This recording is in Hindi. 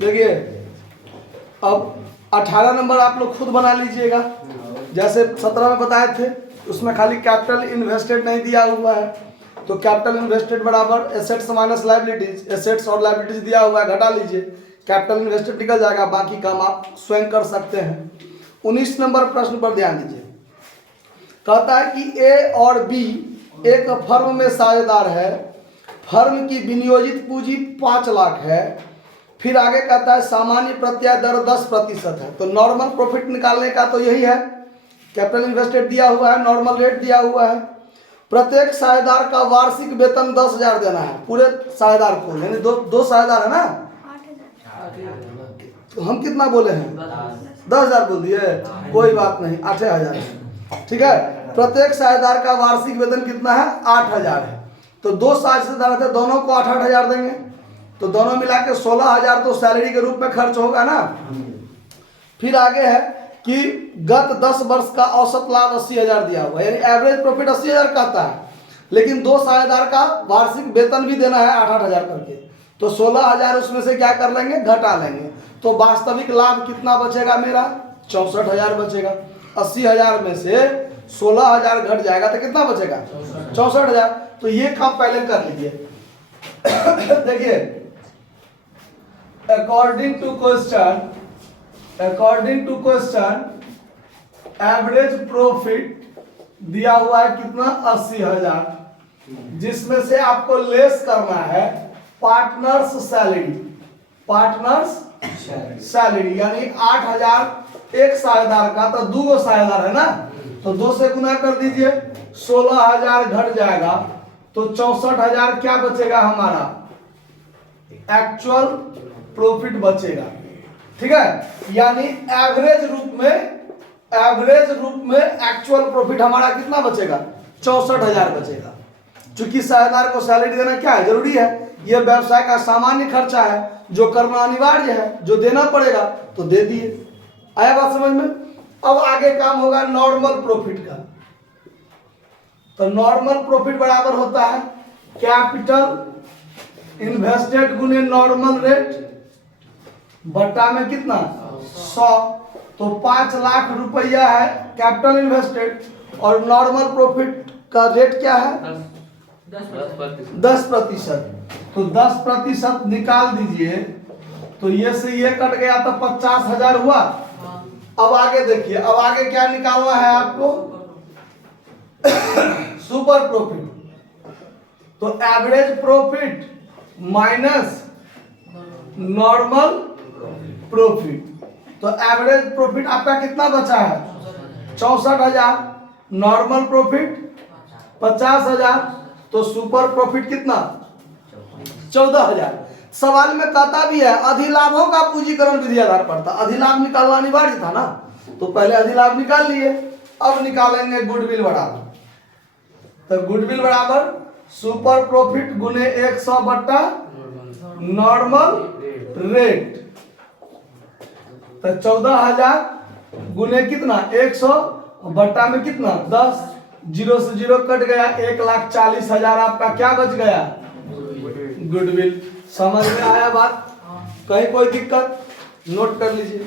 देखिए अब 18 नंबर आप लोग खुद बना लीजिएगा। जैसे 17 में बताए थे उसमें खाली कैपिटल इन्वेस्टेड नहीं दिया हुआ है, तो कैपिटल इन्वेस्टेड बराबर एसेट्स माइनस लायबिलिटीज, एसेट्स और लायबिलिटीज दिया हुआ है, घटा लीजिए, कैपिटल इन्वेस्टेड निकल जाएगा, बाकी काम आप स्वयं कर सकते हैं। 19 नंबर प्रश्न पर ध्यान दीजिए। कहता है कि ए और बी एक फर्म में साझेदार है, फर्म की विनियोजित पूंजी 5 लाख है। फिर आगे कहता है सामान्य प्रत्याय दर 10% है। तो नॉर्मल प्रॉफिट निकालने का तो यही है, कैपिटल इन्वेस्टेड दिया हुआ है, नॉर्मल रेट दिया हुआ है। प्रत्येक साझेदार का वार्षिक वेतन 10,000 देना है, पूरे साझेदार को, यानी दो साझेदार है ना, 8,000। तो हम कितना बोले हैं, 10,000 बोल दिए, कोई बात नहीं, 8,000 है, ठीक है। प्रत्येक साझेदार का वार्षिक वेतन कितना है, 8,000 है। तो दो साझेदार थे, दोनों को 8,000 देंगे, तो दोनों मिला के 16,000 तो सैलरी के रूप में खर्च होगा ना। फिर आगे है कि गत 10 वर्ष का औसत लाभ 80,000 दिया हुआ, यानी एवरेज प्रॉफिट 80,000 कहता है, लेकिन दो साझेदार का वार्षिक वेतन भी देना है 8,000 करके, तो 16,000 उसमें से क्या कर लेंगे, घटा लेंगे। तो वास्तविक लाभ कितना बचेगा मेरा, 64,000 बचेगा। 80,000 में से 16,000 घट जाएगा तो कितना बचेगा, 64,000। तो ये काम पहले कर लीजिए। देखिए according to question average profit दिया हुआ है कितना, 80,000, जिसमें से आपको लेस करना है पार्टनर्स सैलरी, यानी 8,000 एक साझेदार का, तो 2 साझेदार है ना, तो 2 से गुना कर दीजिए, 16,000 घट जाएगा, तो 64,000 क्या बचेगा हमारा, एक्चुअल प्रॉफिट बचेगा, ठीक है। यानी एवरेज रूप में एक्चुअल प्रॉफिट हमारा कितना बचेगा, 64,000 बचेगा। चूंकि साझेदार को सैलरी देना क्या है, जरूरी है, यह व्यवसाय का सामान्य खर्चा है जो करना अनिवार्य है, जो देना पड़ेगा, तो दे दिए। आया बात समझ में। अब आगे काम होगा नॉर्मल प्रॉफिट का। तो नॉर्मल प्रॉफिट बराबर होता है कैपिटल इन्वेस्टेड गुने नॉर्मल रेट बट्टा में कितना, 100। तो 5 लाख रुपया है कैपिटल इन्वेस्टेड, और नॉर्मल प्रॉफिट का रेट क्या है, 10%। तो 10% निकाल दीजिए, तो ये से ये कट गया तो 50,000 हुआ। अब आगे देखिए, अब आगे क्या निकालना है आपको, सुपर प्रॉफिट। तो average profit minus normal profit, तो एवरेज प्रॉफिट आपका कितना बचा है, 64,000, नॉर्मल प्रॉफिट 50,000, तो सुपर प्रॉफिट कितना, 14,000। सवाल में कहता भी है अधिलाभों का पूंजीकरण विधि आधार पर था, अधिलाभ निकालना अनिवार्य था ना, तो पहले अधिलाभ निकाल लिए। अब निकालेंगे गुडविल बराबर, तो गुडविल बराबर सुपर प्रॉफिट गुने 100 बट्टा नॉर्मल रेट, तो 14,000 गुने कितना, 100 बट्टा में कितना, 10, 0 से 0 कट गया, 1,40,000 आपका क्या बच गया, गुडविल। समझ में आया बात, कहीं कोई दिक्कत, नोट कर लीजिए।